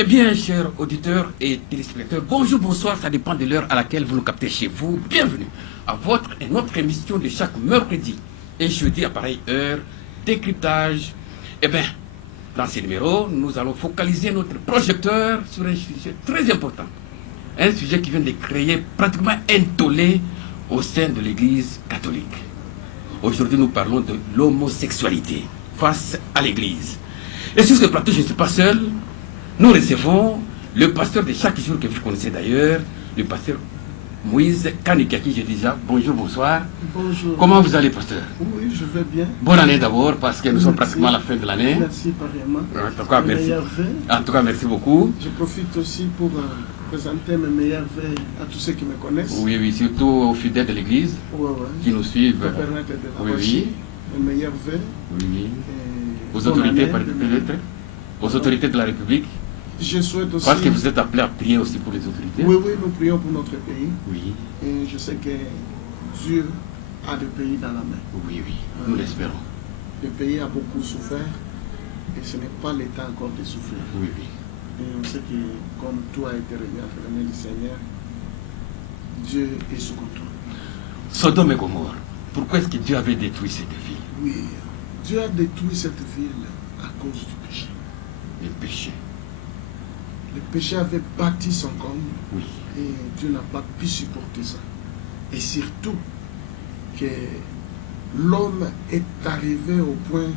Eh bien, chers auditeurs et téléspectateurs, bonjour, bonsoir, ça dépend de l'heure à laquelle vous nous captez chez vous. Bienvenue à votre et notre émission de chaque mercredi et jeudi à pareille heure, décryptage. Eh bien, dans ces numéros, nous allons focaliser notre projecteur sur un sujet très important. Un sujet qui vient de créer pratiquement un tollé au sein de l'Église catholique. Aujourd'hui, nous parlons de l'homosexualité face à l'Église. Et sur ce plateau, je ne suis pas seul. Nous recevons le pasteur de chaque jour que vous connaissez d'ailleurs, le pasteur Moïse Kanikaki. Je dis déjà bonjour, bonsoir. Bonjour. Comment vous allez, pasteur? Oui, je vais bien. Bonne année d'abord, parce que nous sommes pratiquement à la fin de l'année. Merci, pareillement. En tout cas, merci. En tout cas, merci beaucoup. Je profite aussi pour présenter mes meilleurs vœux à tous ceux qui me connaissent. Oui, oui, surtout aux fidèles de l'Église qui nous suivent. Pour permettre de Oui, oui. mes meilleurs vœux. Oui, oui. Et Aux bonne autorités, année, peut-être. Aux autorités de la République. Je souhaite aussi... Parce que vous êtes appelé à prier aussi pour les autorités. Oui, oui, nous prions pour notre pays. Oui. Et je sais que Dieu a le pays dans la main. Oui, oui, nous l'espérons. Le pays a beaucoup souffert et ce n'est pas le temps encore de souffrir. Oui, oui. Et on sait que comme tout a été réglé entre les mains du Seigneur, Dieu est sous contrôle. Sodome et Gomorrhe, pourquoi est-ce que Dieu avait détruit cette ville? Oui, Dieu a détruit cette ville à cause du péché. Le péché. Le péché avait bâti son corps Oui. et Dieu n'a pas pu supporter ça. Et surtout que l'homme est arrivé au point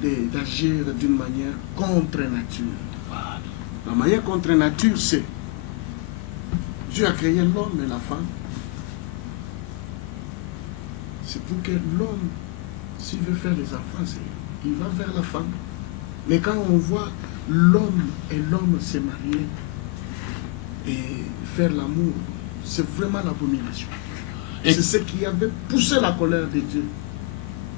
d'agir d'une manière contre nature. Voilà. La manière contre nature, c'est Dieu a créé l'homme et la femme. C'est pour que l'homme, s'il veut faire les enfants, il va vers la femme. Mais quand on voit l'homme et l'homme se marier et faire l'amour, c'est vraiment l'abomination. C'est ce qui avait poussé la colère de Dieu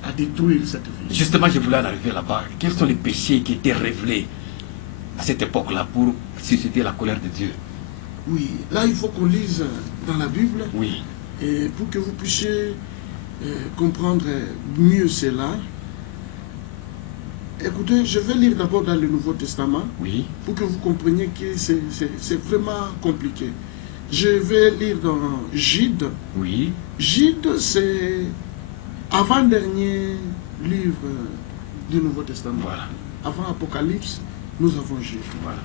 à détruire cette ville. Justement, je voulais en arriver là-bas. Quels sont les péchés qui étaient révélés à cette époque-là pour susciter la colère de Dieu? Oui, là il faut qu'on lise dans la Bible. Oui. Et pour que vous puissiez comprendre mieux cela, écoutez, je vais lire d'abord dans le Nouveau Testament. Oui. Pour que vous compreniez que c'est vraiment compliqué. Je vais lire dans Gide. Oui. Gide, c'est avant-dernier livre du Nouveau Testament. Voilà. Avant Apocalypse, nous avons Gide. Voilà.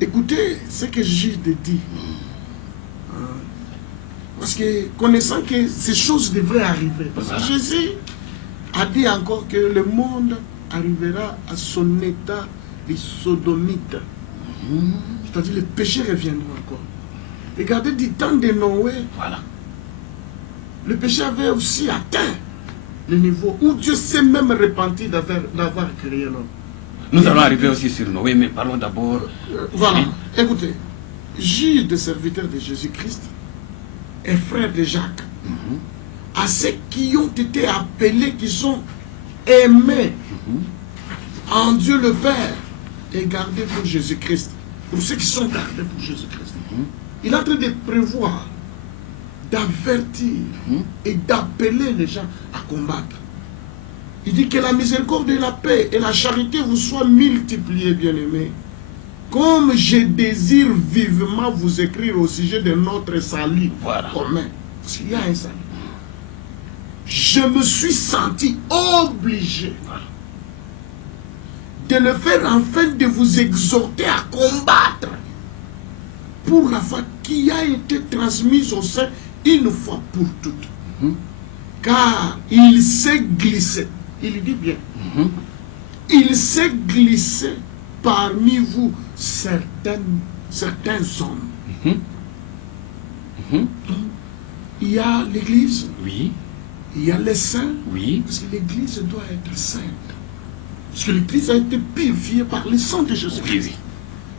Écoutez ce que Gide dit. Parce que connaissant que ces choses devraient arriver. Parce que Jésus a dit encore que le monde arrivera à son état de sodomite. C'est-à-dire les péchés reviendront encore. Regardez du temps de Noé. Voilà. Le péché avait aussi atteint le niveau où Dieu s'est même repenti d'avoir créé l'homme. Nous allons arriver aussi sur Noé, mais parlons d'abord. Voilà. Écoutez, Jude, serviteur de Jésus-Christ, et frère de Jacques, à ceux qui ont été appelés, qui sont aimés en Dieu le Père et gardés pour Jésus-Christ. Pour ceux qui sont gardés pour Jésus-Christ. Il est en train de prévoir, d'avertir et d'appeler les gens à combattre. Il dit que la miséricorde et la paix et la charité vous soient multipliées, bien-aimés. Comme je désire vivement vous écrire au sujet de notre salut commun. Parce qu'il y a un salut. Je me suis senti obligé de le faire afin de vous exhorter à combattre pour la foi qui a été transmise au sein une fois pour toutes. Car il s'est glissé, il dit bien, il s'est glissé parmi vous certains hommes. Donc, il y a l'église, Oui. il y a les saints, Oui. parce que l'église doit être sainte. Parce que l'église a été purifiée par le sang de Jésus-Christ. Oui, oui.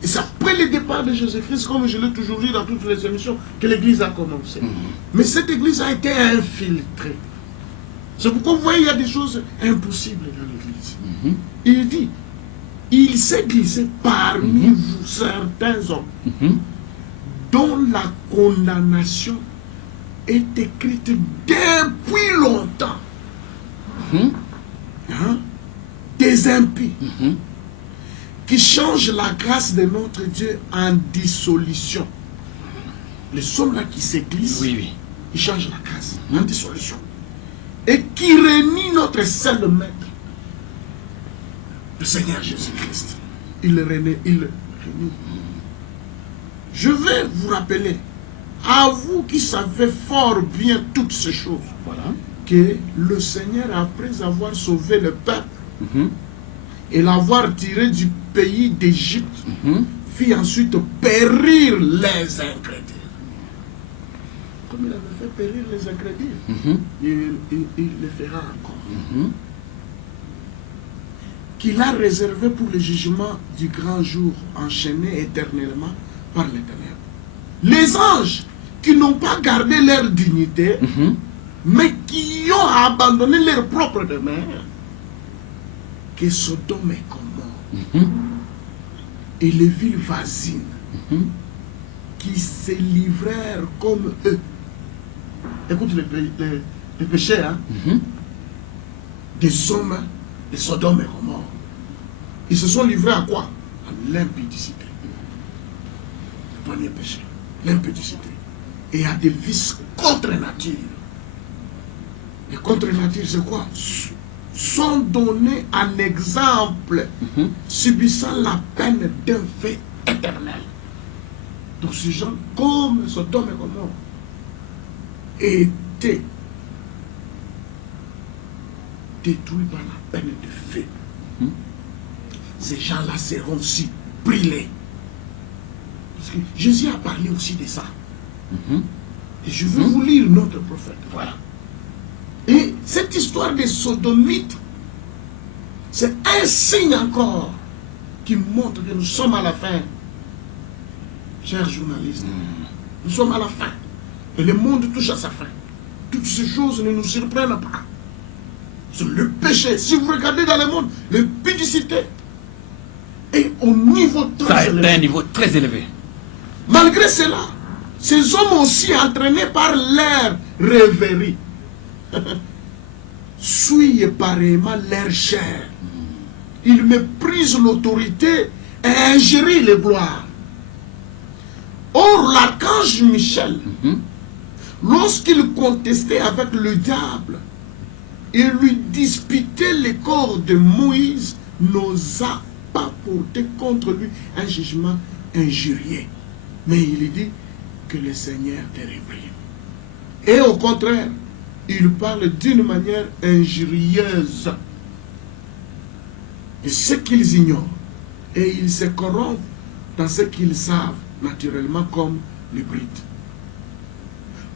Et c'est après le départ de Jésus-Christ, comme je l'ai toujours dit dans toutes les émissions, que l'église a commencé. Mais cette église a été infiltrée. C'est pourquoi vous voyez, il y a des choses impossibles dans l'église. Il dit, il s'est glissé parmi vous certains hommes dont la condamnation est écrite depuis longtemps. Des impies qui change la grâce de notre Dieu en dissolution. Les hommes là qui s'églissent, Oui, oui. ils changent la grâce en dissolution. Et qui renie notre seul maître, le Seigneur Jésus-Christ. Il le renie. Je vais vous rappeler, à vous qui savez fort bien toutes ces choses, Voilà. que le Seigneur, après avoir sauvé le peuple et l'avoir tiré du pays d'Égypte, fit ensuite périr les incrédules. Comme il avait fait périr les incrédules, il le fera encore. Qu'il a réservé pour le jugement du grand jour, enchaîné éternellement par les ténèbres. Les anges qui n'ont pas gardé leur dignité, mais qui ont abandonné leur propre demeure, que Sodome et Gomorrhe et les villes voisines qui se livrèrent comme eux. Écoute les péchés des hommes de Sodome et Gomorrhe. Ils se sont livrés à quoi? À l'impudicité. Le premier péché, l'impudicité. Et à des vices contre nature. Et contre nature, c'est quoi? Sont donnés en exemple, subissant la peine d'un fait éternel. Donc ces gens, comme Sodome et Gomorrhe, étaient détruits par la peine de feu. Ces gens-là seront aussi brûlés. Parce que Jésus a parlé aussi de ça. Et je veux vous lire notre prophète. Voilà. Et cette histoire des sodomites, c'est un signe encore qui montre que nous sommes à la fin. Chers journalistes, nous sommes à la fin. Et le monde touche à sa fin. Toutes ces choses ne nous surprennent pas. C'est le péché. Si vous regardez dans le monde, l'impudicité est au niveau très élevé. Ça a un niveau très élevé. Malgré cela, ces hommes aussi entraînés par leur rêverie suivent pareillement leur chair. Ils méprisent l'autorité et ingérient les gloires. Or, l'archange Michel, lorsqu'il contestait avec le diable et lui disputait les corps de Moïse, n'osa pas porter contre lui un jugement injurieux. Mais il dit que le Seigneur te réprime. Et au contraire, il parle d'une manière injurieuse de ce qu'ils ignorent. Et ils se corrompent dans ce qu'ils savent, naturellement comme les brides.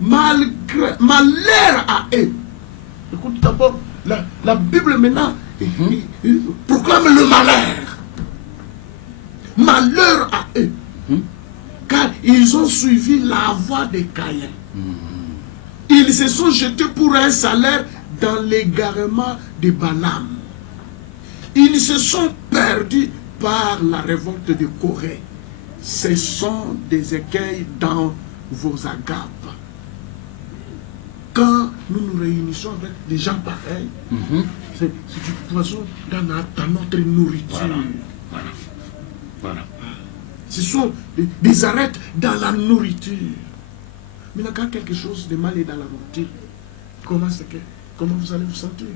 Malheur à eux. Écoute d'abord, la Bible maintenant proclame le malheur. Malheur à eux. Car ils ont suivi la voie de Caïn. Ils se sont jetés pour un salaire dans l'égarement de Balaam. Ils se sont perdus par la révolte de Corée. Ce sont des écueils dans vos agapes. Quand nous nous réunissons avec des gens pareils, c'est du poison dans notre nourriture. Voilà. Voilà. Ce sont des arêtes dans la nourriture. Mais quand quelque chose de mal est dans la nourriture, comment vous allez vous sentir?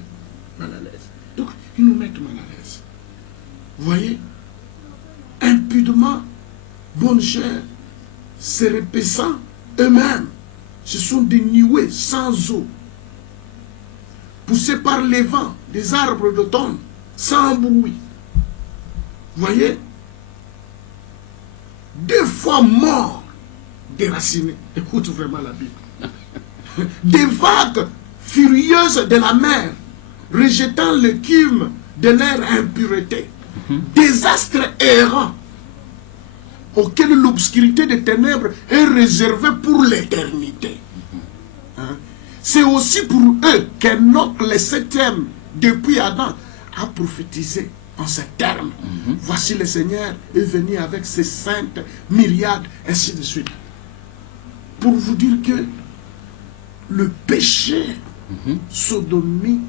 Mal à l'aise. Donc, ils nous mettent mal à l'aise. Vous voyez? Impudemment, bonne chair, se repaissant eux-mêmes. Ce sont des nuées sans eau, poussés par les vents, des arbres d'automne, sans bruit. Vous voyez? 2 fois morts, déracinés. Écoute vraiment la Bible. Des vagues furieuses de la mer, rejetant l'écume de leur impureté. Désastre errant, auquel l'obscurité des ténèbres est réservée pour l'éternité. C'est aussi pour eux qu'Enoch, le 7e, depuis Adam, a prophétisé en ces termes. Voici le Seigneur est venu avec ses saintes myriades, ainsi de suite. Pour vous dire que le péché sodomie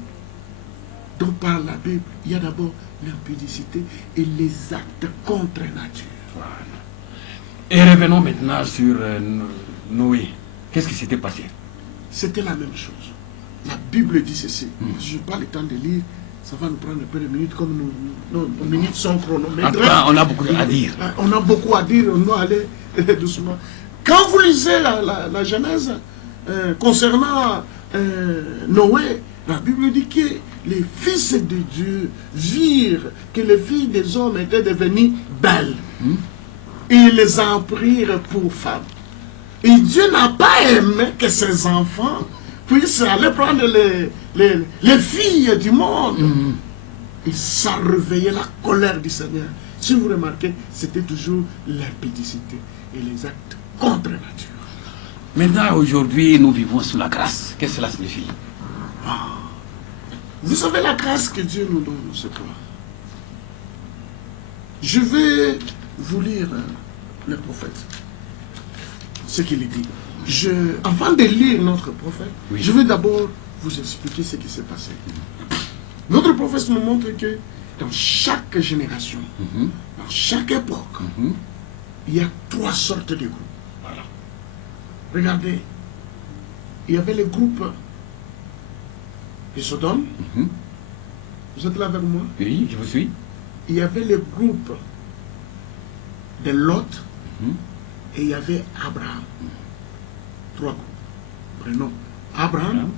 dont parle la Bible, il y a d'abord l'impudicité et les actes contre nature. Voilà. Et revenons maintenant sur Noé. Qu'est-ce qui s'était passé? C'était la même chose. La Bible dit ceci. Je n'ai pas le temps de lire. Ça va nous prendre un peu de minutes, comme nos minutes sont chronomètrées. En tout cas, on a beaucoup à dire. On a beaucoup à dire, on doit aller doucement. Quand vous lisez la Genèse concernant Noé, la Bible dit que les fils de Dieu virent que les filles des hommes étaient devenues belles. Et ils les en prirent pour femmes. Et Dieu n'a pas aimé que ses enfants puissent aller prendre les filles du monde. Et ça réveillait la colère du Seigneur. Si vous remarquez, c'était toujours l'impudicité et les actes contre nature. Maintenant, aujourd'hui, nous vivons sous la grâce. Qu'est-ce que cela signifie? Vous savez la grâce que Dieu nous donne, c'est quoi? Je vais vous lire le prophète. Ce qu'il dit. Avant de lire notre prophète, je vais d'abord vous expliquer ce qui s'est passé. Notre prophète nous montre que dans chaque génération, dans chaque époque, il y a 3 sortes de groupes. Voilà. Regardez, il y avait le groupe de Sodome. Vous êtes là avec moi? Oui, je vous suis. Il y avait le groupe de Lot et il y avait Abraham. 3 groupes. Prenons Abraham,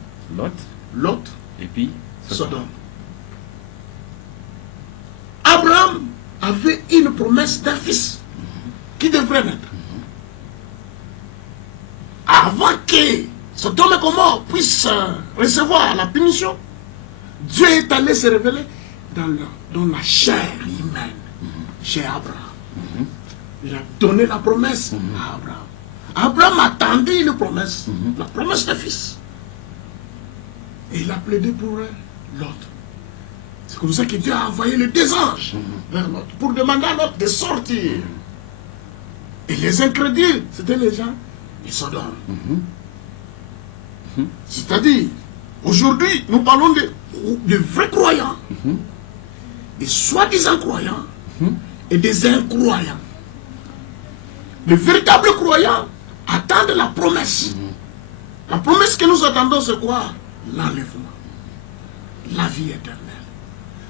Lot et puis Sodome. Abraham avait une promesse d'un fils qui devrait naître. Avant que Sodome et Gomorrhe puissent recevoir la punition, Dieu est allé se révéler dans la chair humaine, chez Abraham. Il a donné la promesse à Abraham. Abraham attendait une promesse, la promesse de fils. Et il a plaidé pour l'autre. C'est comme ça que Dieu a envoyé les 2 anges vers l'autre pour demander à l'autre de sortir. Et les incrédules, c'était les gens de Sodome. C'est-à-dire, aujourd'hui, nous parlons de vrais croyants, des soi-disant croyants et des incroyants. Les véritables croyants attendent la promesse. La promesse que nous attendons, c'est quoi? L'enlèvement, la vie éternelle.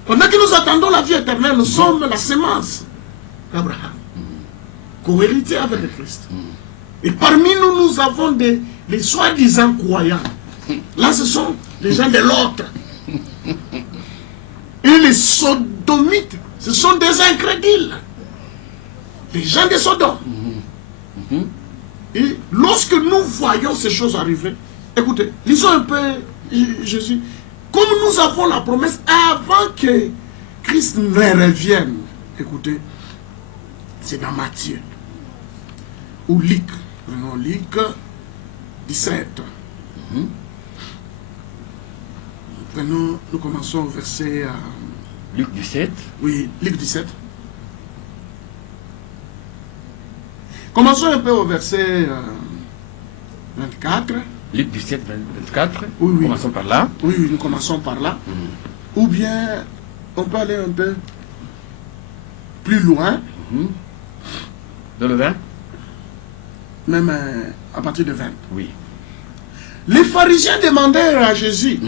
Pendant que nous attendons la vie éternelle, nous sommes la semence d'Abraham, co-héritier avec le Christ. Et parmi nous, nous avons des soi-disant croyants. Là, ce sont les gens de l'autre. Et les sodomites, ce sont des incrédules. Les gens de Sodome. Et lorsque nous voyons ces choses arriver, écoutez, lisons un peu Jésus. Comme nous avons la promesse avant que Christ ne revienne, écoutez, c'est dans Matthieu ou Luc. Prenons Luc 17. Nous commençons au verset... Luc 17. Oui, Luc 17. Commençons un peu au verset 24. Luc 17, 24. Oui. Commençons par là. Oui, nous commençons par là. Ou bien, on peut aller un peu plus loin. Dans le 20. Même à partir de 20. Oui. Les pharisiens demandèrent à Jésus,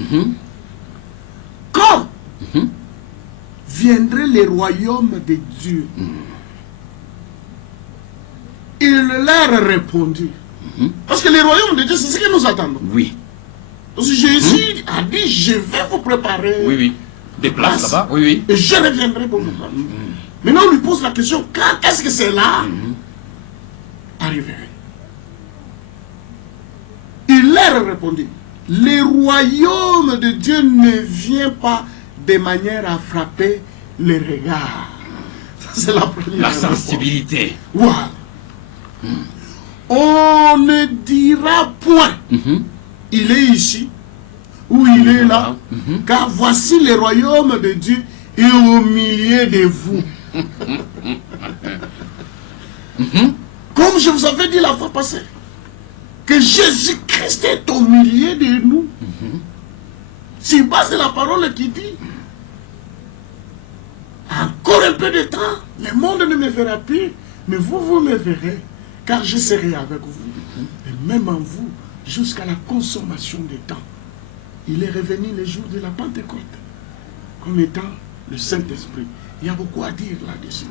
quand viendrait le royaume de Dieu? Il leur répondit. Parce que le royaume de Dieu, c'est ce que nous attendons. Oui. Parce que Jésus a dit, je vais vous préparer. Oui. Des places là-bas. Oui. Et je reviendrai pour vous prendre. Maintenant, on lui pose la question, quand est-ce que c'est là arriverait? Il leur répondit, le royaume de Dieu ne vient pas de manière à frapper les regards. Ça, c'est la première La réponse. sensibilité. Voilà. On ne dira point, il est ici, ou il est là, car voici le royaume de Dieu est au milieu de vous. Comme je vous avais dit la fois passée, que Jésus-Christ est au milieu de nous. Sur base de la parole qui dit, encore un peu de temps, le monde ne me verra plus, mais vous me verrez, car je serai avec vous, et même en vous, jusqu'à la consommation des temps. Il est revenu le jour de la Pentecôte, comme étant le Saint-Esprit. Il y a beaucoup à dire là-dessus.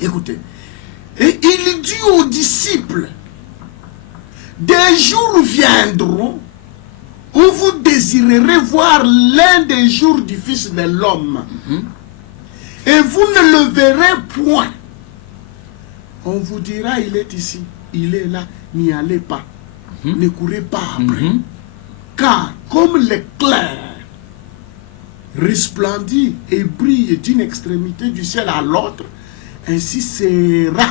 Écoutez, et il dit aux disciples, des jours viendront où vous désirerez voir l'un des jours du Fils de l'homme, et vous ne le verrez point. On vous dira, il est ici, il est là, n'y allez pas, ne courez pas après. Car comme l'éclair resplendit et brille d'une extrémité du ciel à l'autre, ainsi sera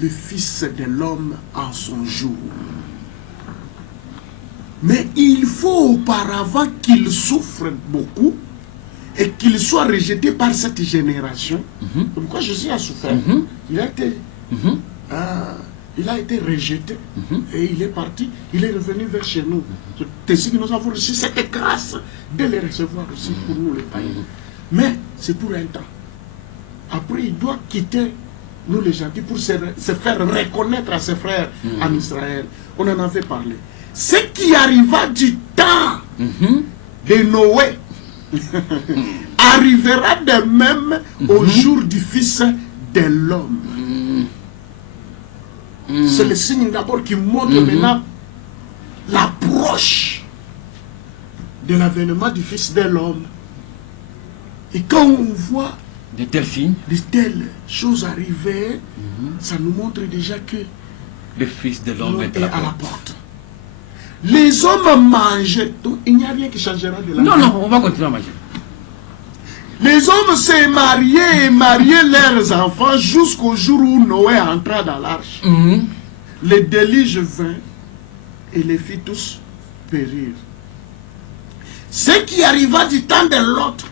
le Fils de l'homme en son jour. Mais il faut auparavant qu'il souffre beaucoup et qu'il soit rejeté par cette génération. Pourquoi Jésus a souffert? Il a été rejeté et il est parti, il est revenu vers chez nous. C'est ainsi que nous avons reçu cette grâce de les recevoir aussi pour nous les païens. Mais c'est pour un temps. Après, il doit quitter nous les gentils pour se faire reconnaître à ses frères en Israël. On en avait parlé. Ce qui arriva du temps de Noé arrivera de même au jour du Fils de l'homme. C'est le signe d'abord qui montre maintenant l'approche de l'avènement du Fils de l'homme. Et quand on voit de tels signes, de telles choses arriver, ça nous montre déjà que le Fils de l'homme est à la porte. Les hommes mangeaient, donc il n'y a rien qui changera de la vie. Non, on va continuer à manger. Les hommes se mariaient et mariaient leurs enfants jusqu'au jour où Noé entra dans l'arche. Le déluge vint et les fit tous périr. Ce qui arriva du temps de l'autre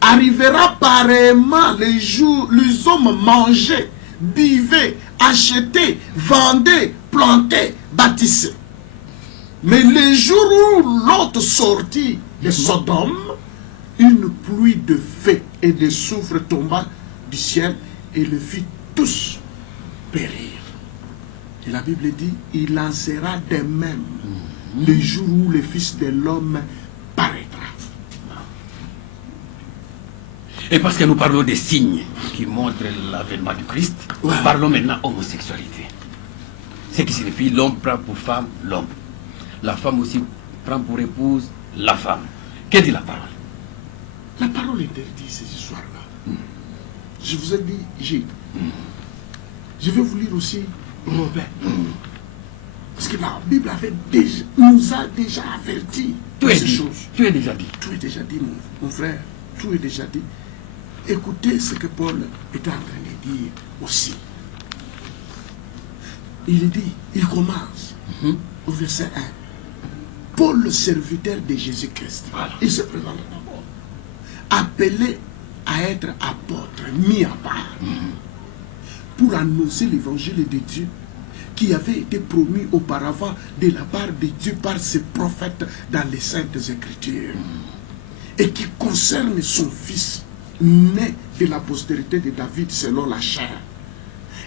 arrivera pareillement les jours, les hommes mangeaient, buvaient, achetaient, vendaient, plantaient, bâtissaient. Mais les jours où l'autre sortit de Sodome, une pluie de feu et de soufre tomba du ciel et le fit tous périr. Et la Bible dit, il en sera de même le jour où le Fils de l'homme paraîtra. Et parce que nous parlons des signes qui montrent l'avènement du Christ, parlons maintenant homosexualité. Ce qui signifie l'homme prend pour femme l'homme. La femme aussi prend pour épouse la femme. Que dit la parole? La parole interdit ces histoires-là. Je vous ai dit, je vais vous lire aussi Robert. Parce que la Bible nous a déjà averti de ces choses. Tout est déjà dit. Tout est déjà dit, mon frère. Tout est déjà dit. Écoutez ce que Paul est en train de dire aussi. Il dit, il commence au verset 1. Paul, le serviteur de Jésus-Christ, il se présente d'abord, appelé à être apôtre, mis à part, pour annoncer l'évangile de Dieu qui avait été promis auparavant de la part de Dieu par ses prophètes dans les Saintes Écritures, et qui concerne son fils, né de la postérité de David selon la chair,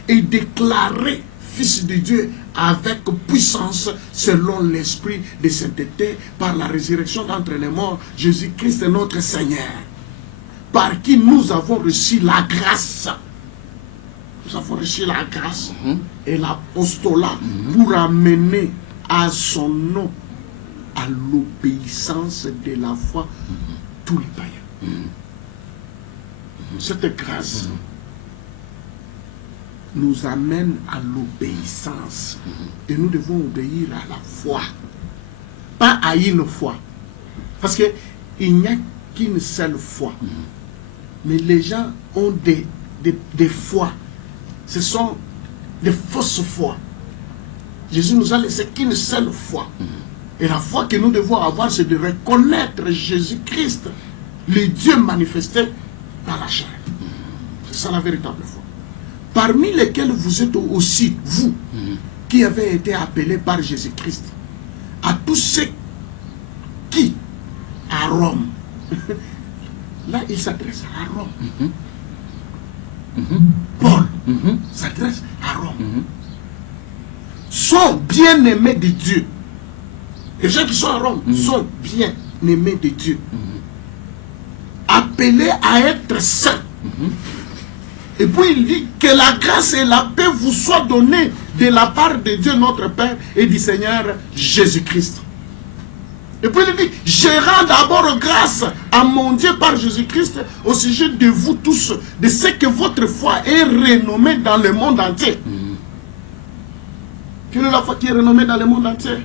et déclaré Fils de Dieu avec puissance selon l'esprit de sainteté par la résurrection d'entre les morts, Jésus-Christ notre Seigneur, par qui nous avons reçu la grâce. Nous avons reçu la grâce et l'apostolat pour amener à son nom, à l'obéissance de la foi, tous les païens. Cette grâce nous amène à l'obéissance. Et nous devons obéir à la foi. Pas à une foi. Parce qu'il n'y a qu'une seule foi. Mais les gens ont des foi. Ce sont des fausses foi. Jésus nous a laissé qu'une seule foi. Et la foi que nous devons avoir, c'est de reconnaître Jésus-Christ, le Dieu manifesté dans la chair. C'est ça la véritable foi. Parmi lesquels vous êtes aussi, vous, qui avez été appelés par Jésus-Christ, à tous ceux qui, à Rome, Là, il s'adresse à Rome. Paul s'adresse à Rome. Sont bien-aimés de Dieu. Les gens qui sont à Rome sont bien-aimés de Dieu. Appelés à être saints. Et puis il dit que la grâce et la paix vous soient données de la part de Dieu notre Père et du Seigneur Jésus-Christ. Et puis il dit, je rends d'abord grâce à mon Dieu par Jésus-Christ au sujet de vous tous, de ce que votre foi est renommée dans le monde entier. Quelle est la foi qui est renommée dans le monde entier?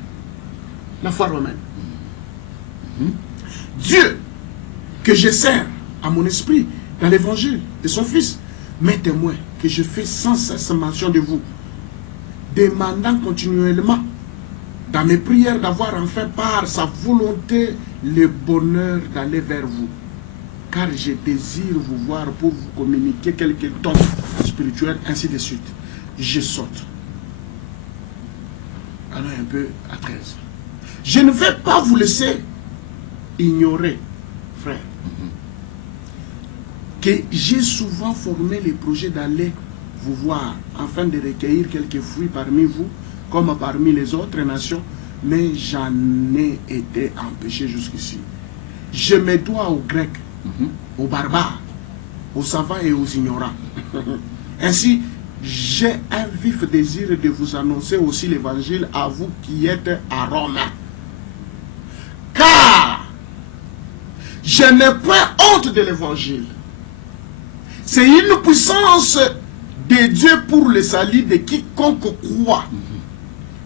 La foi romaine. Dieu, que je sers à mon esprit dans l'évangile de son Fils, m'est témoin que je fais sans cesse mention de vous, demandant continuellement dans mes prières d'avoir enfin par sa volonté le bonheur d'aller vers vous. Car je désire vous voir pour vous communiquer quelques dons spirituels, ainsi de suite. Je saute. Allons un peu à 13. Je ne vais pas vous laisser ignorer, frère, que j'ai souvent formé le projet d'aller vous voir afin de recueillir quelques fruits parmi vous, comme parmi les autres nations, mais j'en ai été empêché jusqu'ici. Je me dois aux Grecs, aux barbares, aux savants et aux ignorants. Ainsi, j'ai un vif désir de vous annoncer aussi l'évangile à vous qui êtes à Rome. Car je n'ai point honte de l'évangile. C'est une puissance de Dieu pour le salut de quiconque croit.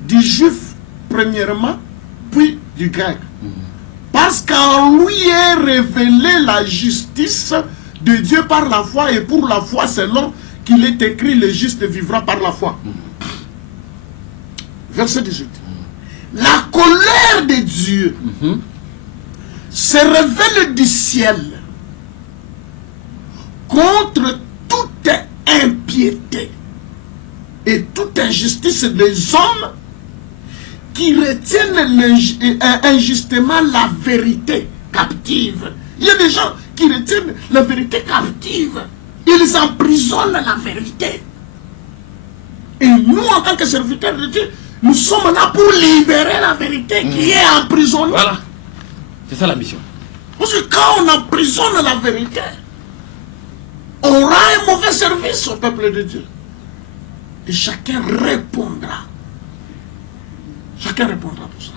Du juif premièrement, puis du grec. Parce qu'en lui est révélée la justice de Dieu par la foi, et pour la foi selon qu'il est écrit, le juste vivra par la foi. Verset 18. La colère de Dieu se révèle du ciel contre toute impiété et toute injustice des hommes qui retiennent injustement la vérité captive. Il y a des gens qui retiennent la vérité captive. Ils emprisonnent la vérité. Et nous, en tant que serviteurs de Dieu, nous sommes là pour libérer la vérité qui est emprisonnée. Voilà. C'est ça la mission. Parce que quand on emprisonne la vérité, on rend un mauvais service au peuple de Dieu. Et chacun répondra. Chacun répondra pour ça.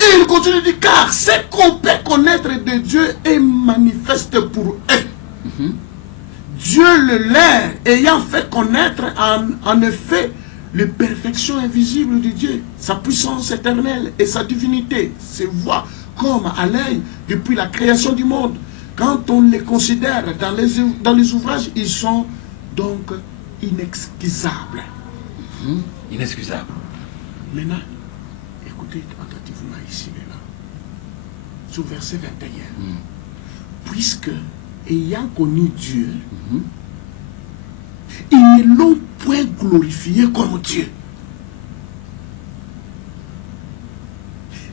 Et il continue de dire, car ce qu'on peut connaître de Dieu est manifeste pour eux. Dieu le leur ayant fait connaître en effet les perfections invisibles de Dieu, sa puissance éternelle et sa divinité, se voient comme à l'œil depuis la création du monde. Quand on les considère dans les ouvrages, ils sont donc inexcusables. Inexcusable. Maintenant, écoutez attentivement ici, maintenant. Sur verset 21. Puisque, ayant connu Dieu, ils ne l'ont point glorifié comme Dieu.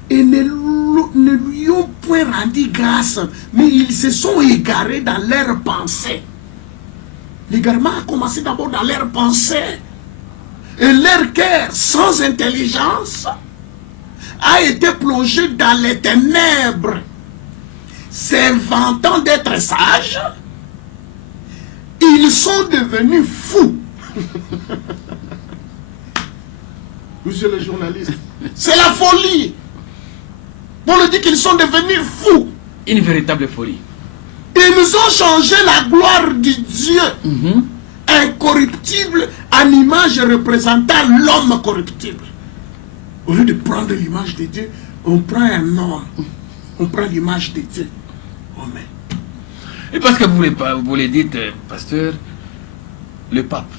Et ne lui ont point rendu grâce, mais ils se sont égarés dans leurs pensées. L'égarement a commencé d'abord dans leurs pensées. Et leur cœur, sans intelligence, a été plongé dans les ténèbres. S'inventant d'être sages, ils sont devenus fous. Monsieur le journaliste, c'est la folie. On le dit qu'ils sont devenus fous. Une véritable folie. Ils nous ont changé la gloire du Dieu incorruptible en image représentant l'homme corruptible. Au lieu de prendre l'image de Dieu, on prend un homme. On prend l'image de Dieu. Amen. Et parce que vous le dites, pasteur, le pape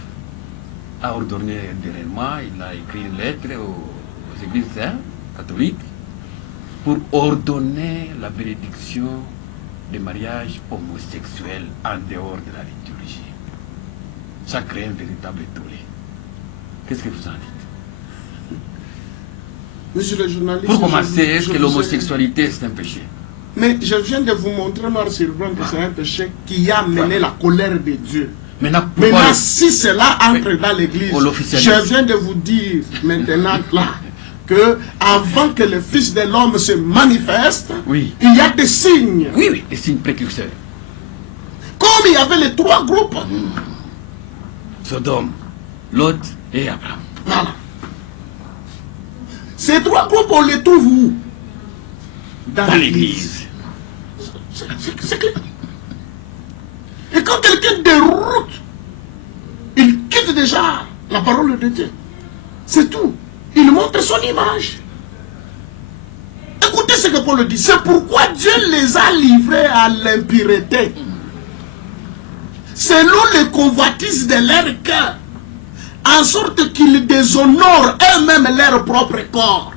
a ordonné dernièrement, il a écrit une lettre aux églises catholiques pour ordonner la bénédiction des mariages homosexuels en dehors de la liturgie. Ça crée un véritable tollé. Qu'est-ce que vous en dites? Monsieur le journaliste, pour commencer, est-ce que l'homosexualité c'est un péché? Mais je viens de vous montrer noir sur blanc que c'est un péché qui a mené la colère de Dieu. Maintenant, Maintenant, si cela entre dans l'église, l'officialisme. je viens de vous dire maintenant là que avant que le Fils de l'homme se manifeste, Oui. il y a des signes. Oui, oui, des signes précurseurs. Comme il y avait les trois groupes. Sodome, Lot et Abraham. Voilà. Ces trois groupes, on les trouve où? Dans l'église. C'est clair. Et quand quelqu'un déroute, il quitte déjà la parole de Dieu. C'est tout. Il montre son image. Écoutez ce que Paul dit. C'est pourquoi Dieu les a livrés à l'impureté, selon les convoitises de leur cœur, en sorte qu'ils déshonorent eux-mêmes leur propre corps.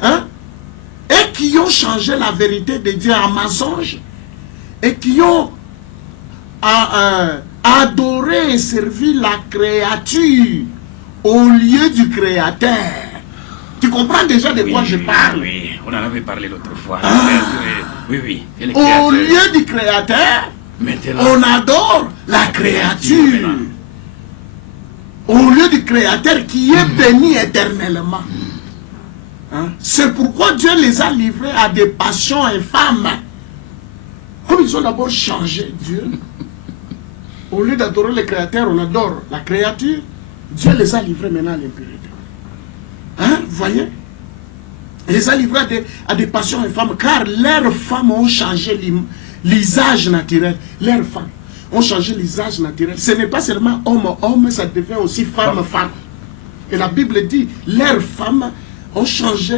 Hein? Et qui ont changé la vérité de Dieu en mensonge. Et qui ont adoré et servi la créature au lieu du Créateur. Tu comprends déjà de quoi je parle? Oui, on en avait parlé l'autre fois. Oui, oui. Et le Au Créateur. lieu du Créateur, Maintenant, on adore la créature. Au lieu du Créateur qui est béni éternellement. Hein? C'est pourquoi Dieu les a livrés à des passions infâmes. Comme ils ont d'abord changé Dieu. Au lieu d'adorer le Créateur, on adore la créature. Dieu les a livrés maintenant à l'impureté. Hein? Vous voyez? Il les a livrés à des passions infâmes, car leurs femmes ont changé l'usage naturel. Leurs femmes ont changé l'usage naturel. Ce n'est pas seulement homme-homme, ça devient aussi femme-femme. Et la Bible dit, leurs femmes ont changé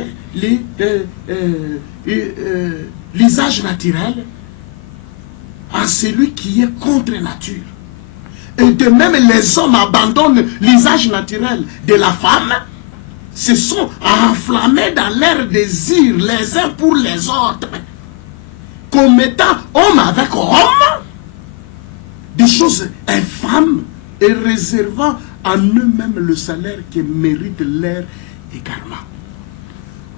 l'usage naturel en celui qui est contre nature. Et de même, les hommes abandonnent l'usage naturel de la femme, se sont enflammés dans leurs désirs les uns pour les autres, commettant homme avec homme des choses infâmes et réservant en eux-mêmes le salaire qui mérite leur égarement.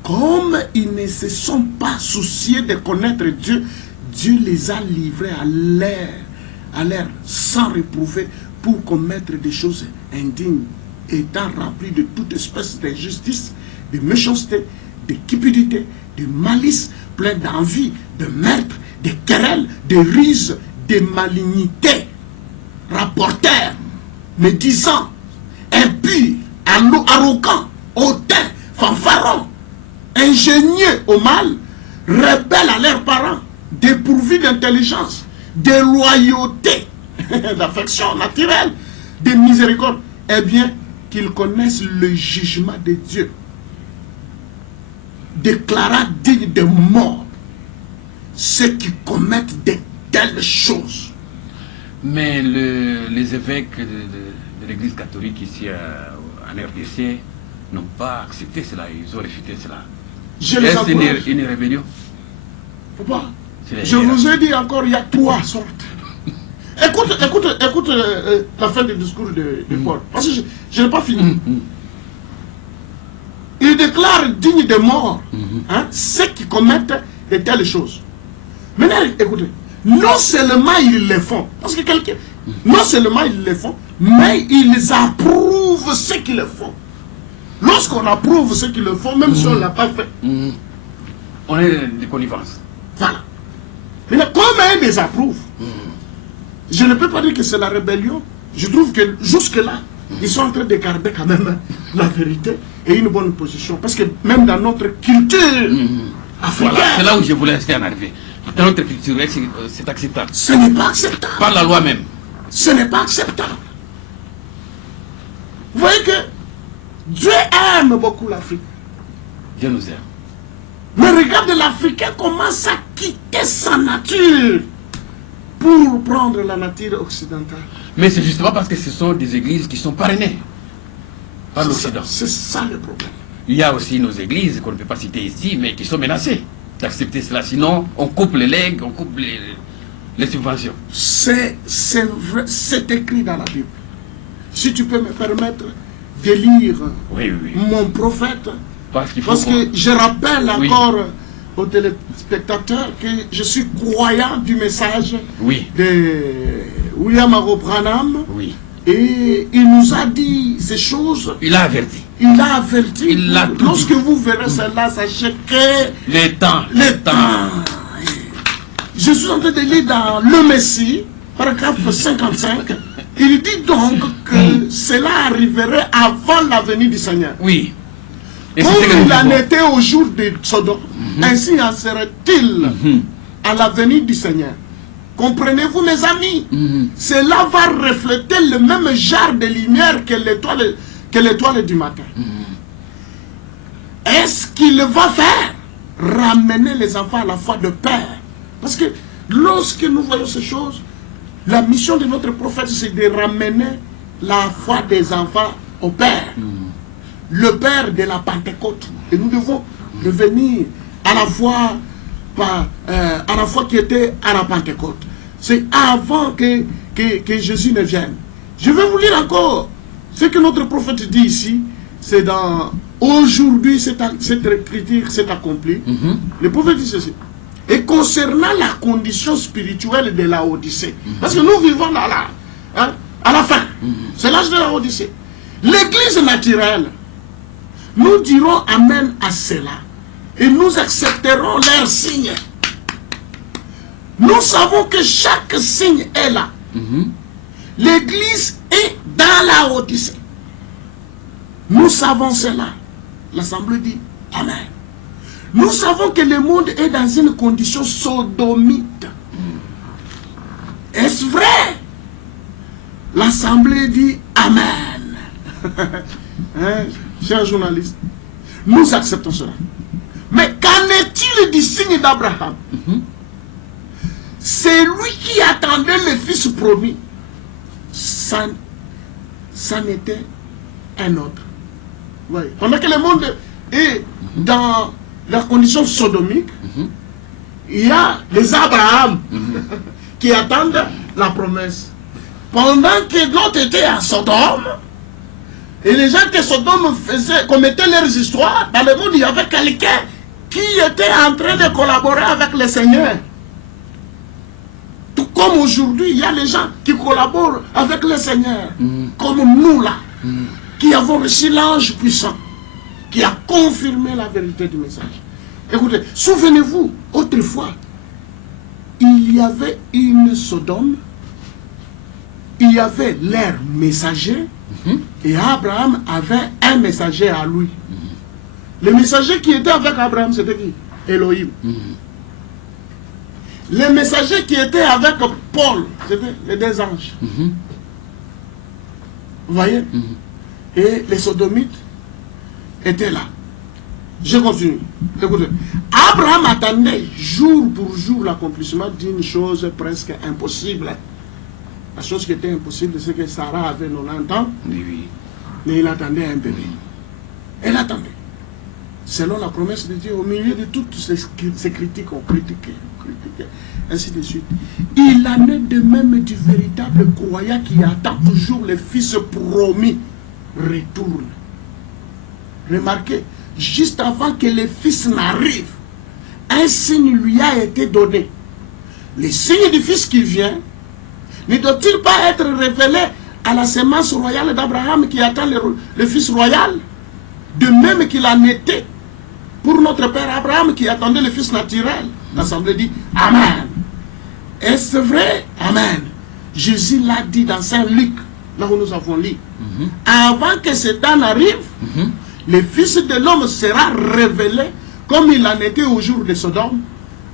Comme ils ne se sont pas souciés de connaître Dieu, Dieu les a livrés à l'air sans réprouver pour commettre des choses indignes, étant remplis de toute espèce d'injustice, de méchanceté, de cupidité, de malice, plein d'envie, de meurtre, de querelles, de ruses, de malignité, rapporteurs, médisants, impurs, arrogants, hautains, fanfarons, ingénieux au mal, rebelles à leurs parents, dépourvus d'intelligence, de loyauté, d'affection naturelle, de miséricorde, eh bien, qu'ils connaissent le jugement de Dieu, déclarant digne de mort ceux qui commettent de telles choses. Mais les évêques de l'Église catholique ici en RDC n'ont pas accepté cela, ils ont réfuté cela. Est-ce une rébellion? Pourquoi? Je vous ai dit encore, il y a trois sortes. Écoute la fin du discours de Paul. Parce que je n'ai pas fini. Il déclare digne de mort ceux qui commettent de telles choses. Maintenant, écoutez, non seulement ils le font, parce que quelqu'un, non seulement ils le font, mais ils approuvent ceux qui le font. Lorsqu'on approuve ceux qui le font, même si on ne l'a pas fait, on est de connivence. Voilà. Mais comme ils les approuvent, je ne peux pas dire que c'est la rébellion. Je trouve que jusque-là, ils sont en train de garder quand même la vérité et une bonne position. Parce que même dans notre culture africaine... Voilà, c'est là où je voulais en arriver. Dans notre culture, c'est acceptable. Ce n'est pas acceptable. Par la loi même. Ce n'est pas acceptable. Vous voyez que Dieu aime beaucoup l'Afrique. Dieu nous aime. Mais regarde, l'Africain commence à quitter sa nature pour prendre la nature occidentale. Mais c'est justement parce que ce sont des églises qui sont parrainées par l'Occident. C'est ça le problème. Il y a aussi nos églises qu'on ne peut pas citer ici, mais qui sont menacées d'accepter cela. Sinon, on coupe les legs, on coupe les subventions. C'est vrai, c'est écrit dans la Bible. Si tu peux me permettre de lire mon prophète, parce que je rappelle encore aux téléspectateurs que je suis croyant du message Oui. de William Aro Branham. Oui. Et il nous a dit ces choses. Il a averti. Il a averti. Il a tout Lorsque dit. vous verrez cela, sachez que Le temps. Je suis en train de lire dans Le Messie, paragraphe 55. Il dit donc que cela arriverait avant la venue du Seigneur. Oui. Et Comme c'est ce que nous il en vivons. était au jour de Sodome, ainsi en serait-il à la venue du Seigneur. Comprenez-vous, mes amis? Cela va refléter le même genre de lumière que l'étoile du matin. Est-ce qu'il va faire? Ramener les enfants à la foi de père. Parce que lorsque nous voyons ces choses, la mission de notre prophète, c'est de ramener la foi des enfants au Père. Le Père de la Pentecôte. Et nous devons revenir à la foi, à la foi qui était à la Pentecôte. C'est avant que Jésus ne vienne. Je vais vous lire encore ce que notre prophète dit ici. C'est dans aujourd'hui, cette écriture s'est accomplie. Le prophète dit ceci. Et concernant la condition spirituelle de la Odyssée, parce que nous vivons là, hein, à la fin, c'est l'âge de la Odyssée. L'église naturelle, nous dirons amen à cela et nous accepterons leurs signes. Nous savons que chaque signe est là. L'église est dans la Odyssée. Nous savons cela. L'Assemblée dit amen. Nous savons que le monde est dans une condition sodomite. Est-ce vrai? L'Assemblée dit amen. Hein, chers journalistes, nous acceptons cela. Mais qu'en est-il du signe d'Abraham? C'est lui qui attendait le fils promis. Ça n'était un autre. Oui. Pendant que le monde est dans la condition sodomique, il y a les Abraham qui attendent la promesse. Pendant que l'autre était à Sodome, et les gens que Sodome commettaient leurs histoires, dans le monde il y avait quelqu'un qui était en train de collaborer avec le Seigneur. Tout comme aujourd'hui, il y a les gens qui collaborent avec le Seigneur, comme nous là, qui avons reçu l'ange puissant, qui a confirmé la vérité du message. Écoutez, souvenez-vous, autrefois, il y avait une Sodome, il y avait leur messager, et Abraham avait un messager à lui. Le messager qui était avec Abraham, c'était qui? Elohim. Le messager qui était avec Paul, c'était les deux anges. Vous voyez? Et les sodomites étaient là. Je continue. Écoutez. Abraham attendait jour pour jour l'accomplissement d'une chose presque impossible. La chose qui était impossible, c'est que Sarah avait 90 ans, mais il attendait un bébé. Elle attendait. Selon la promesse de Dieu, au milieu de toutes ces critiques, on critiquait, ainsi de suite. Il en est de même du véritable croyant qui attend toujours le Fils promis retourne. Remarquez, juste avant que le Fils n'arrive, un signe lui a été donné. Le signe du Fils qui vient ne doit-il pas être révélé à la sémence royale d'Abraham qui attend le Fils royal? De même qu'il en était pour notre Père Abraham qui attendait le Fils naturel. L'Assemblée dit amen. Est-ce vrai? Amen. Jésus l'a dit dans Saint Luc, là où nous avons lu. Avant que ce temps n'arrive, le Fils de l'homme sera révélé comme il en était au jour de Sodome,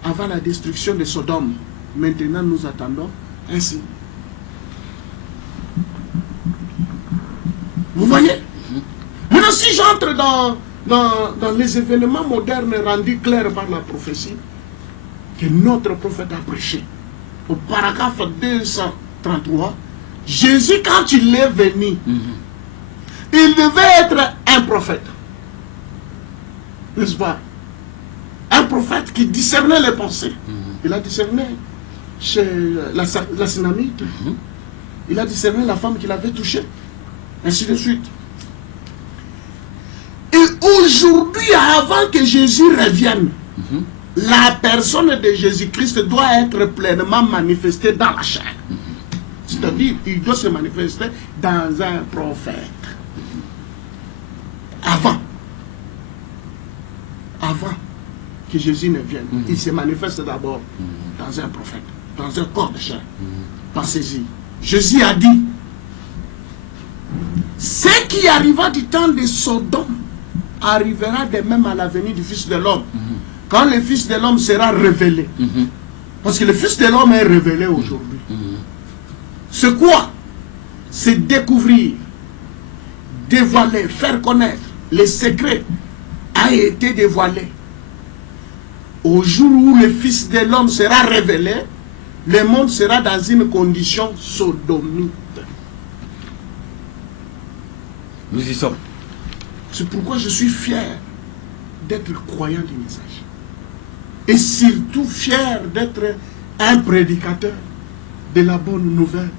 avant la destruction de Sodome. Maintenant, nous attendons ainsi. Vous voyez? Maintenant, si j'entre dans les événements modernes rendus clairs par la prophétie, que notre prophète a prêché, au paragraphe 233, Jésus, quand il est venu, il devait être un prophète. N'est-ce pas? Un prophète qui discernait les pensées. Il a discerné chez la Synamite. Il a discerné la femme qu'il avait touchée. Ainsi de suite. Et aujourd'hui, avant que Jésus revienne, la personne de Jésus-Christ doit être pleinement manifestée dans la chair. C'est-à-dire, il doit se manifester dans un prophète. Avant que Jésus ne vienne, il se manifeste d'abord dans un prophète, dans un corps de chair. Pensez-y. Jésus a dit, ce qui arriva du temps de Sodome arrivera de même à la venue du Fils de l'homme. Quand le Fils de l'homme sera révélé. Parce que le Fils de l'homme est révélé aujourd'hui. C'est quoi? C'est découvrir, dévoiler, faire connaître. Les secrets a été dévoilé. Au jour où le Fils de l'homme sera révélé, le monde sera dans une condition sodomite. Nous y sommes. C'est pourquoi je suis fier d'être croyant du message. Et surtout fier d'être un prédicateur de la bonne nouvelle.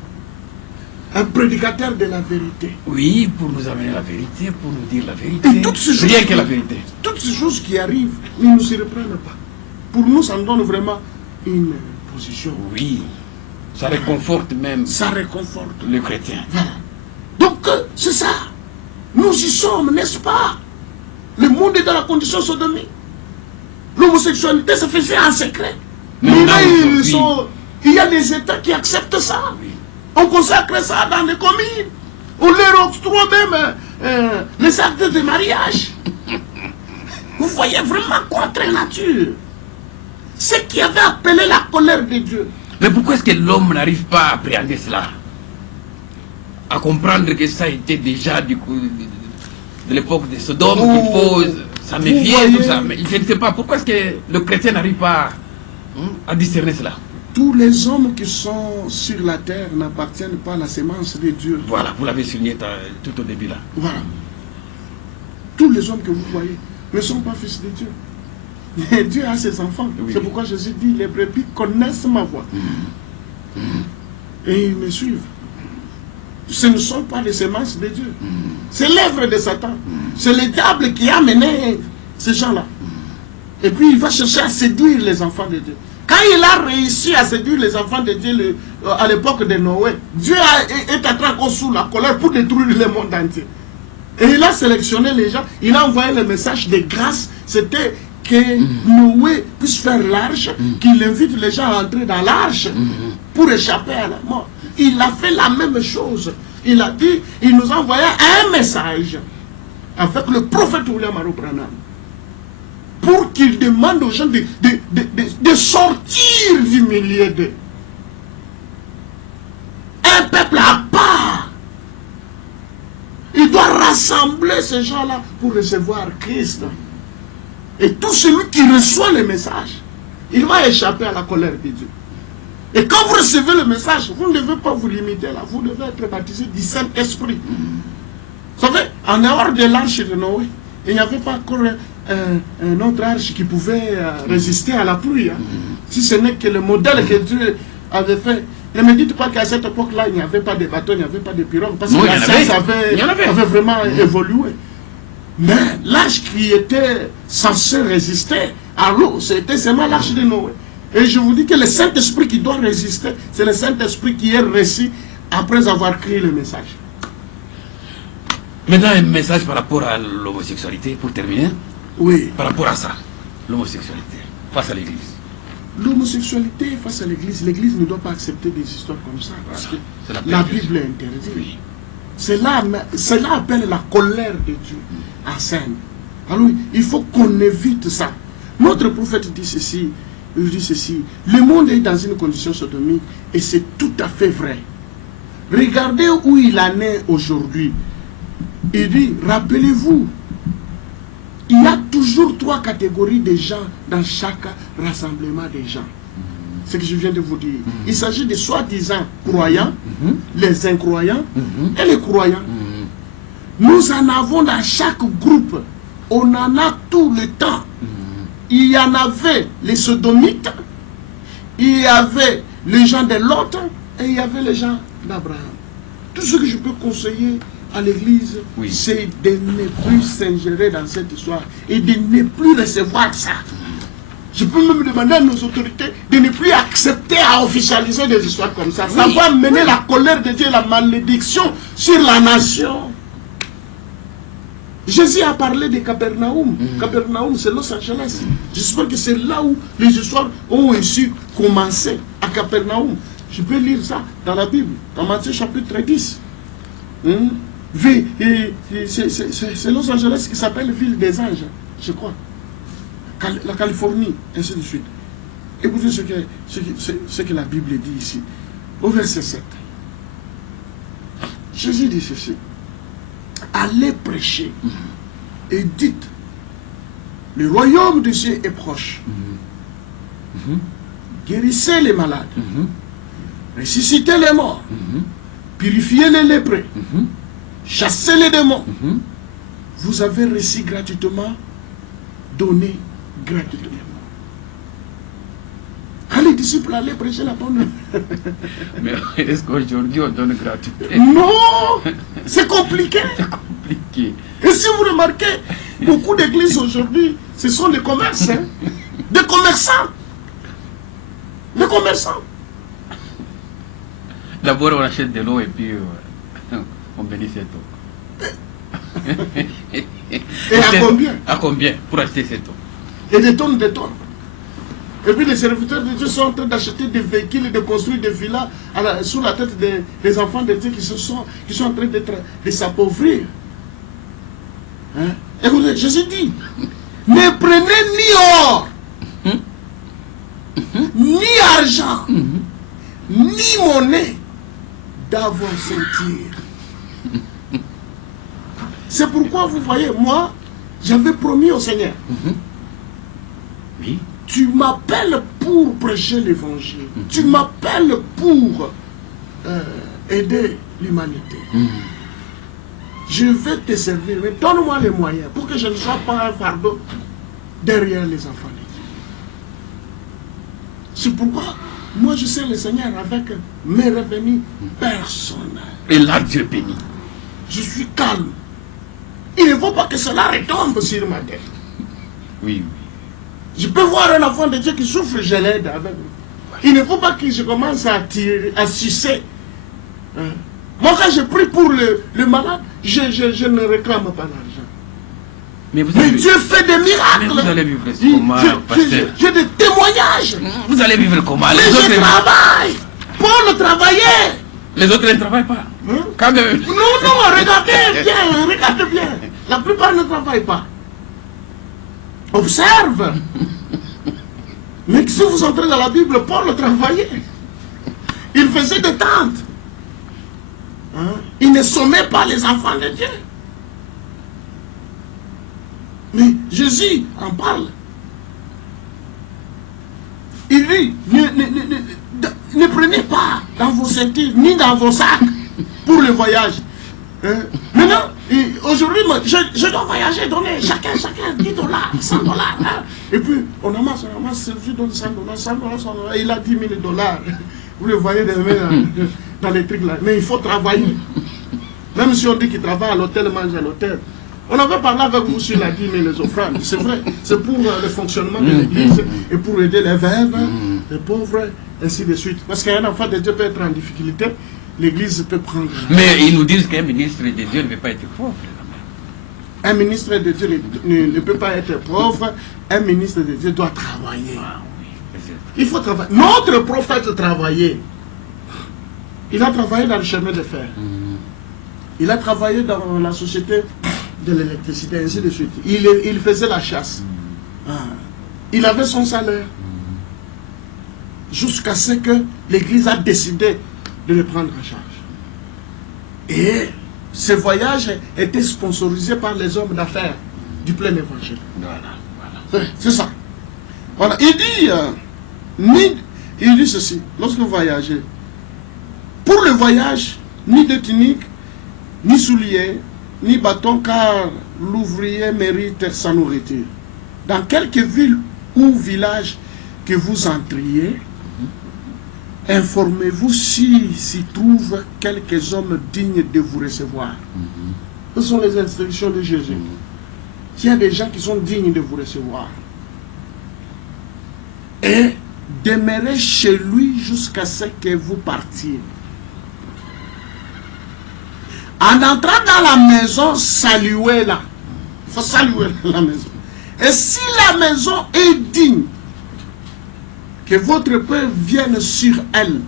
Un prédicateur de la vérité. Oui, pour nous amener la vérité, pour nous dire la vérité. Et toutes ces choses rien que la vérité. Toutes ces choses qui arrivent ne nous surprennent pas. Pour nous, ça nous donne vraiment une position. Oui, ça réconforte même. Ça réconforte le chrétien. Voilà. Donc, c'est ça. Nous y sommes, n'est-ce pas? Le monde est dans la condition sodomie. L'homosexualité se faisait en secret. Mais là, il y a des États qui acceptent ça. Oui. On consacre ça dans les communes. On leur octroie même les actes de mariage. Vous voyez vraiment contre nature. Ce qui avait appelé la colère de Dieu. Mais pourquoi est-ce que l'homme n'arrive pas à appréhender cela? À comprendre que ça était déjà du coup de l'époque de Sodome, qu'il faut s'en méfier, tout ça. Mais je ne sais pas, pourquoi est-ce que le chrétien n'arrive pas à discerner cela? Tous les hommes qui sont sur la terre n'appartiennent pas à la sémence de Dieu. Voilà, vous l'avez souligné tout au début là. Voilà. Tous les hommes que vous voyez ne sont pas fils de Dieu. Mais Dieu a ses enfants. Oui. C'est pourquoi Jésus dit, les brebis connaissent ma voix. Et ils me suivent. Ce ne sont pas les semences de Dieu. C'est l'œuvre de Satan. C'est le diable qui a mené ces gens-là. Et puis il va chercher à séduire les enfants de Dieu. Quand il a réussi à séduire les enfants de Dieu à l'époque de Noé, Dieu est entré encore sous la colère pour détruire le monde entier. Et il a sélectionné les gens, il a envoyé le message de grâce, c'était que Noé puisse faire l'arche, qu'il invite les gens à entrer dans l'arche pour échapper à la mort. Il a fait la même chose. Il a dit, il nous a envoyé un message avec le prophète William Aro Branham pour qu'il demande aux gens de sortir du milieu d'eux. Un peuple à part. Il doit rassembler ces gens-là pour recevoir Christ. Et tout celui qui reçoit le message, il va échapper à la colère de Dieu. Et quand vous recevez le message, vous ne devez pas vous limiter là. Vous devez être baptisé du Saint-Esprit. Vous savez, en dehors de l'arche de Noé, il n'y avait pas encore un autre arche qui pouvait résister à la pluie. Hein. Si ce n'est que le modèle que Dieu avait fait. Ne me dites pas qu'à cette époque-là, il n'y avait pas de bateau, il n'y avait pas de pirogue. Parce que la science avait vraiment évolué. Mais l'arche qui était censée résister à l'eau, c'était seulement l'arche de Noé. Et je vous dis que le Saint-Esprit qui doit résister, c'est le Saint-Esprit qui est reçu après avoir créé le message. Maintenant, un message par rapport à l'homosexualité, pour terminer. Oui. Par rapport à ça, l'homosexualité, face à l'Église. L'homosexualité face à l'Église, l'Église ne doit pas accepter des histoires comme ça, parce que la Bible est interdite. Oui. Cela appelle la colère de Dieu à scène. Alors, il faut qu'on évite ça. Notre prophète dit ceci, il dit ceci, le monde est dans une condition sodomique et c'est tout à fait vrai. Regardez où il en est aujourd'hui. Il dit, rappelez-vous, il y a toujours 3 catégories de gens dans chaque rassemblement des gens. Ce que je viens de vous dire. Il s'agit de soi-disant croyants, les incroyants et les croyants. Nous en avons dans chaque groupe. On en a tout le temps. Il y en avait les sodomites, il y avait les gens de Lot et il y avait les gens d'Abraham. Tout ce que je peux conseiller à l'Église, c'est de ne plus s'ingérer dans cette histoire et de ne plus recevoir ça. Je peux même demander à nos autorités de ne plus accepter à officialiser des histoires comme ça. Ça va mener la colère de Dieu et la malédiction sur la nation. Jésus a parlé de Capernaum. Capernaum, c'est Los Angeles. J'espère que c'est là où les histoires ont aussi commencé, à Capernaum. Je peux lire ça dans la Bible, dans Matthieu chapitre 10. C'est Los Angeles qui s'appelle ville des anges, je crois. La Californie, ainsi de suite. Écoutez ce que la Bible dit ici. Au verset 7. Jésus dit ceci. Allez prêcher et dites, le royaume de Dieu est proche. Guérissez les malades. Ressuscitez les morts. Purifiez les lépreux. Chassez les démons. Vous avez reçu gratuitement, donné gratuitement. Les disciples allaient prêcher la bonne. Mais est-ce qu'aujourd'hui on donne gratuitement? Non, c'est compliqué. C'est compliqué. Et si vous remarquez, beaucoup d'églises aujourd'hui, ce sont des commerces, hein? Des commerçants. Des commerçants. D'abord on achète de l'eau et puis on bénit cette eau. Et à combien? À combien pour acheter cette eau? Et des tonnes, des tonnes. Et puis les serviteurs de Dieu sont en train d'acheter des véhicules et de construire des villas sous la tête des enfants de Dieu qui sont en train de s'appauvrir. Hein? Écoutez, Jésus dit, ne prenez ni or, ni argent, ni monnaie dans vos ceintures. C'est pourquoi vous voyez, moi, j'avais promis au Seigneur. Oui. Tu m'appelles pour prêcher l'évangile. Tu m'appelles pour aider l'humanité. Je vais te servir, mais donne-moi les moyens pour que je ne sois pas un fardeau derrière les enfants de Dieu. C'est pourquoi moi je sers le Seigneur avec mes revenus personnels. Et là Dieu bénit. Je suis calme. Il ne faut pas que cela retombe sur ma tête. Oui, oui. Je peux voir un enfant de Dieu qui souffre, je l'aide avec lui. Il ne faut pas que je commence à tirer, à sucer. Moi, quand je prie pour le malade, je ne réclame pas l'argent. Mais Dieu fait des miracles. Mais vous allez vivre comment, pasteur? J'ai des témoignages. Vous allez vivre comment? Mais je travaille. Paul travaillait. Les autres ne travaillent pas. Quand même. Non, regardez bien. La plupart ne travaillent pas. Observe. Mais si vous entrez dans la Bible, Paul travaillait. Il faisait des tentes. Il ne sommait pas les enfants de Dieu. Mais Jésus en parle. Il dit, ne prenez pas dans vos ceintures, ni dans vos sacs pour le voyage. Maintenant, aujourd'hui, je dois voyager, donner chacun $10, $100. Et puis, on amasse, je donne $100, $100, il a $10 000. Vous le voyez dans les trucs là. Mais il faut travailler. Même si on dit qu'il travaille à l'hôtel, mange à l'hôtel. On avait parlé avec vous sur la dîme et les offrandes. C'est vrai, c'est pour le fonctionnement de l'église et pour aider les veuves, les pauvres, ainsi de suite. Parce qu'un enfant de Dieu peut être en difficulté. L'église peut prendre. Mais ils nous disent qu'un ministre de Dieu ne peut pas être pauvre. Un ministre de Dieu ne peut pas être pauvre. Un ministre de Dieu doit travailler. Ah, oui. Il faut travailler. Notre prophète travaillait. Il a travaillé dans le chemin de fer. Il a travaillé dans la société de l'électricité, ainsi de suite. Il faisait la chasse. Il avait son salaire. Jusqu'à ce que l'église a décidé de le prendre en charge. Et ce voyage était sponsorisé par les hommes d'affaires du plein évangile. Voilà. C'est ça. Voilà. Il dit ceci, lorsque vous voyagez, pour le voyage, ni de tunique, ni souliers, ni bâton, car l'ouvrier mérite sa nourriture. Dans quelque ville ou village que vous entriez, informez-vous s'y trouvent quelques hommes dignes de vous recevoir. Ce sont les instructions de Jésus. S'il y a des gens qui sont dignes de vous recevoir, et demeurez chez lui jusqu'à ce que vous partiez. En entrant dans la maison, saluez-la. Il faut saluer la maison. Et si la maison est digne, que votre Père vienne sur elle.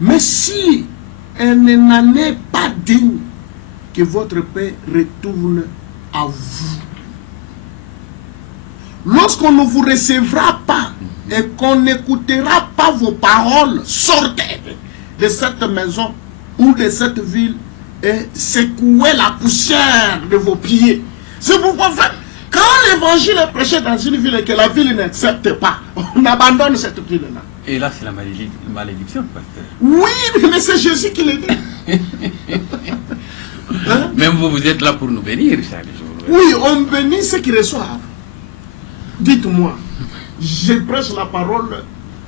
Mais si elle n'en est pas digne, que votre Père retourne à vous. Lorsqu'on ne vous recevra pas et qu'on n'écoutera pas vos paroles, sortez de cette maison ou de cette ville et secouez la poussière de vos pieds. C'est pourquoi, quand l'évangile est prêché dans une ville et que la ville n'accepte pas, on abandonne cette ville-là. Et là, c'est la malédiction, pasteur. Oui, mais c'est Jésus qui le dit. Hein? Même vous êtes là pour nous bénir chaque jour. Oui, on bénit ceux qui reçoivent. Dites-moi, je prêche la parole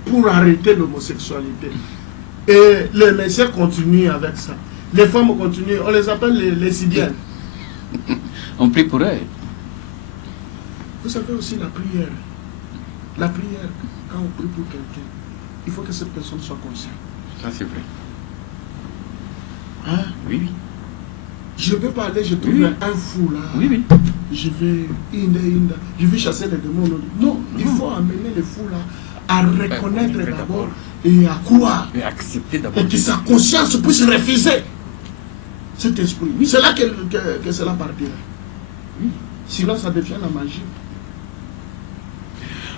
pour arrêter l'homosexualité. Et les messieurs continuent avec ça. Les femmes continuent, on les appelle les lesbiennes. On prie pour eux. Vous savez aussi la prière. La prière, quand on prie pour quelqu'un, il faut que cette personne soit consciente. Ça, c'est vrai. Hein? Oui, oui. Je ne peux pas aller, je trouve Oui. un fou là. Oui, oui. Je vais chasser les démons. Non, il faut amener les fous là à reconnaître d'abord et à croire. Et accepter d'abord. Et que sa conscience puisse refuser cet esprit. C'est là que cela partira. Sinon, ça devient la magie.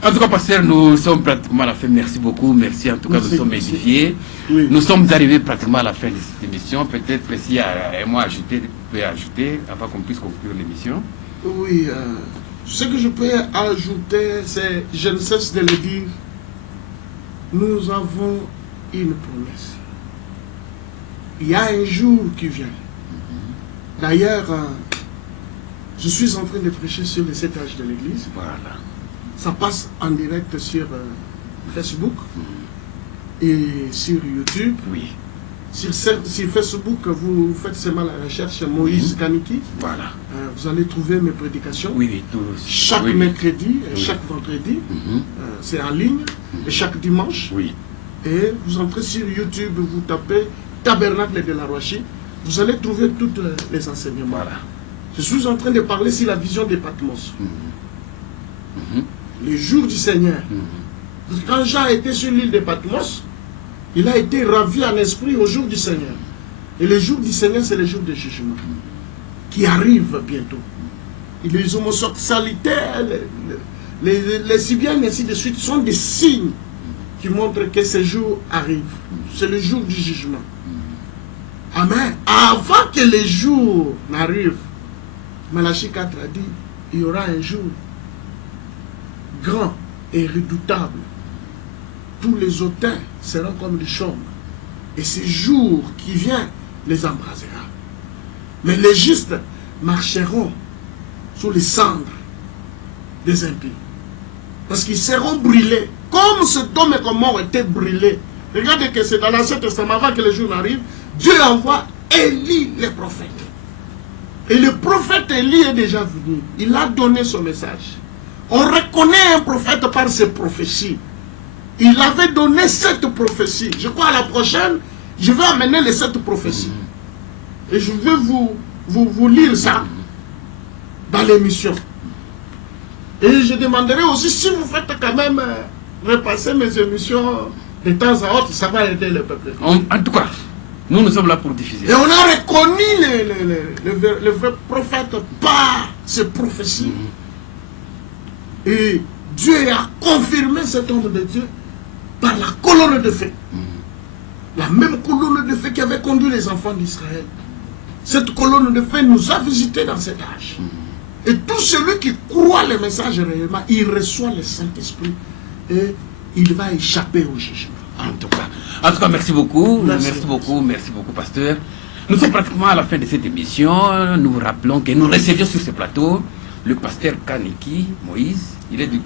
En tout cas, pasteur, nous sommes pratiquement à la fin. Merci beaucoup. Merci. En tout cas, Merci, nous sommes merci. édifiés. Oui. Nous sommes arrivés pratiquement à la fin de cette émission. Peut-être que s'il y a un mot à ajouter, vous pouvez ajouter avant qu'on puisse conclure l'émission. Oui, ce que je peux ajouter, c'est, je ne cesse de le dire, nous avons une promesse. Il y a un jour qui vient. D'ailleurs, je suis en train de prêcher sur les 7 âges de l'Église. Voilà. Ça passe en direct sur Facebook et sur YouTube. Oui. Sur Facebook, vous faites seulement la recherche Moïse Kaniki. Voilà. Vous allez trouver mes prédications. Oui, oui. Tout... Chaque oui, mercredi, et oui. chaque vendredi, c'est en ligne, et chaque dimanche. Oui. Et vous entrez sur YouTube, vous tapez Tabernacle de la Roachie, vous allez trouver tous les enseignements. Voilà. Je suis en train de parler sur la vision des Patmos. Le jour du Seigneur. Parce que quand Jean était sur l'île de Patmos, il a été ravi en esprit au jour du Seigneur. Et le jour du Seigneur, c'est le jour du jugement qui arrive bientôt. Et les homosexualités, les lesbiennes, ainsi de suite, sont des signes qui montrent que ce jour arrive. C'est le jour du jugement. Amen. Avant que le jour n'arrive, Malachie 4 a dit, il y aura un jour grand et redoutable. Tous les hautains seront comme des chaumes. Et ce jour qui vient les embrasera. Mais les justes marcheront sous les cendres des impies. Parce qu'ils seront brûlés. Comme Sodome et Gomorrhe ont été brûlés. Regardez que c'est dans l'Ancien Testament, avant que le jour n'arrive, Dieu envoie Élie le prophète. Et le prophète Élie est déjà venu. Il a donné son message. On reconnaît un prophète par ses prophéties. Il avait donné 7 prophéties. Je crois à la prochaine, je vais amener les 7 prophéties. Et je vais vous lire ça dans l'émission. Et je demanderai aussi, si vous faites quand même repasser mes émissions de temps à autre, ça va aider le peuple. En tout cas, nous sommes là pour diffuser. Et on a reconnu le vrai prophète par ses prophéties. Et Dieu a confirmé cet homme de Dieu par la colonne de feu. La même colonne de feu qui avait conduit les enfants d'Israël. Cette colonne de feu nous a visités dans cet âge. Et tout celui qui croit le message réellement, il reçoit le Saint-Esprit et il va échapper au jugement. En tout cas, merci beaucoup. Merci beaucoup, pasteur. Nous sommes pratiquement à la fin de cette émission. Nous vous rappelons que nous recevions sur ce plateau le pasteur Kaniki Moïse. Il est du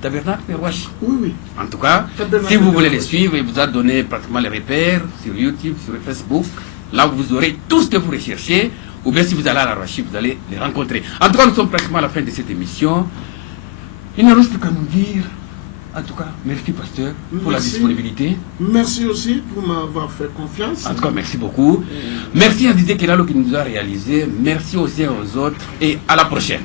Tabernacle de Roachie. Oui, oui. En tout cas, si vous voulez les suivre, il vous a donné pratiquement les repères sur YouTube, sur Facebook. Là, vous aurez tout ce que vous recherchez. Ou bien si vous allez à la Roachie, vous allez les rencontrer. En tout cas, nous sommes pratiquement à la fin de cette émission. Il ne reste qu'à nous dire En tout cas, merci pasteur pour la Merci. disponibilité. Merci aussi pour m'avoir fait confiance. En tout cas, merci beaucoup. Merci à Didier Kelalo qui nous a réalisé. Merci aussi aux autres et à la prochaine.